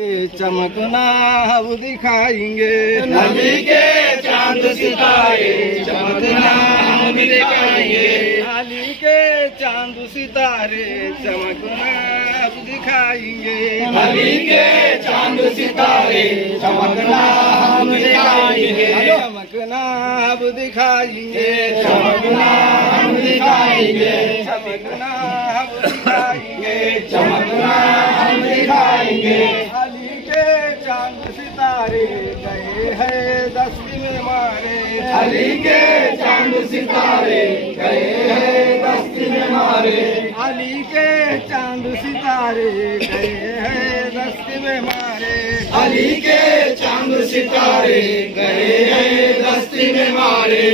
चमकना हम दिखाएंगे, नबी के चांद सितारे चमकना हम दिखाएंगे। अली के चांद सितारे चमकना हम दिखाएंगे, अली के चांद सितारे चमकना हम दिखाएंगे। चमकना हम दिखाएंगे, चमकना हम दिखाएंगे। चमकना हम दिखाएंगे, चमकना हम दिखाएंगे। अली के चांद सितारे गए हैं दस्ती में मारे, अली के चांद सितारे गए हैं दस्ती में मारे। अली के चांद सितारे गए हैं दस्ती में मारे, अली के चांद सितारे गए हैं दस्ती में मारे।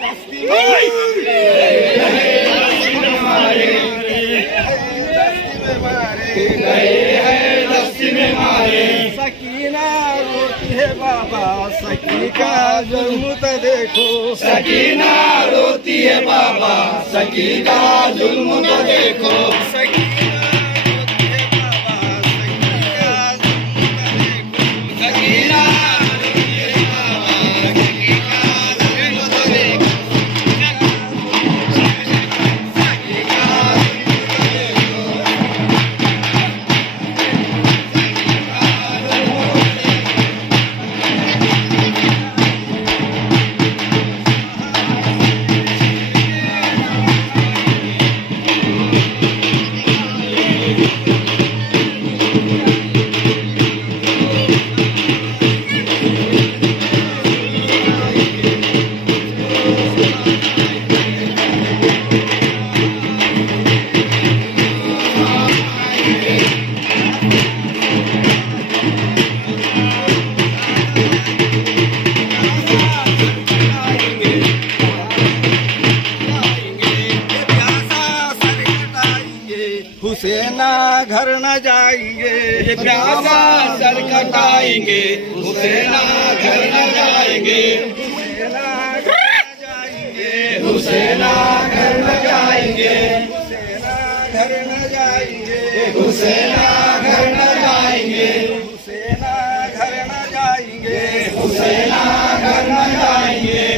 दस्ती में मारे, दस्ती में मारे, गए हैं दस्ती में मारे। सकीना रोती है बाबा, सकी का जुल्म तो देखो, सकीना रोती है बाबा, सकी का जुल्म तो देखो। सकीना रोती है बाबा, सकी का जुल्म तो देखो, सकीना रोती है बाबा, सकी का जुल्म तो देखो। सकी का हुसैना घर न जाएंगे, प्यासा सर कटाएंगे, हुसैना घर न जाएंगे। हुसैना घर न जाएंगे, हुसैना घर न जाएंगे। हुसैना घर न जाएंगे, हुसैना घर न जाएंगे। हुसैना घर न जाएंगे, हुसैना घर न जाएंगे।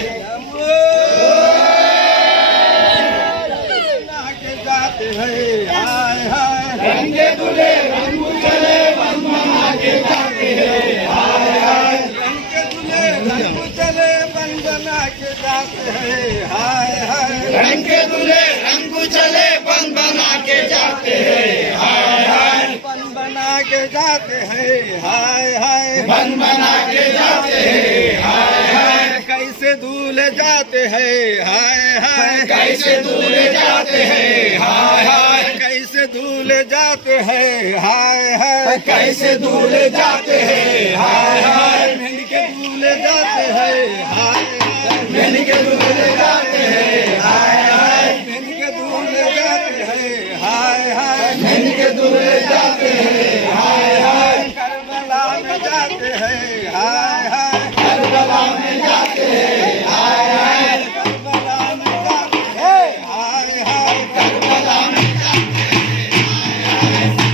के जाते हैं हाय हाय, रंगे दुले रंग चले बन बना के जाते हैं हाय हाय। रंग के दूल्हे रंग चले बन बना के जाते हैं हाय हाय, रंग के दुले रंग चले बन बना के जाते हैं हाय हाय। बन बना के जाते हैं हाय हाय, बन बना के जाते हैं हाय हाय। कैसे दूल्हे जाते हैं हाय हाय, कैसे दूल्हे जाते हैं हाय हाय। कैसे दूल्हे जाते हैं हाय हाय, कैसे दूल्हे जाते हैं हाय हाय। मेहंदी के दूल्हे जाते हैं हाय हाय, मेहंदी के दूल्हे जाते हैं हाय हाय। मेहंदी के दूल्हे जाते हैं हाय हाय, मेहंदी के दूल्हे जाते हैं हाय हाय। करबला में जाते हैं हाय हाय, करबला में जाते हैं हाय हाय। करबला में जाते हैं हाय हाय, करबला में जाते हैं हाय हाय।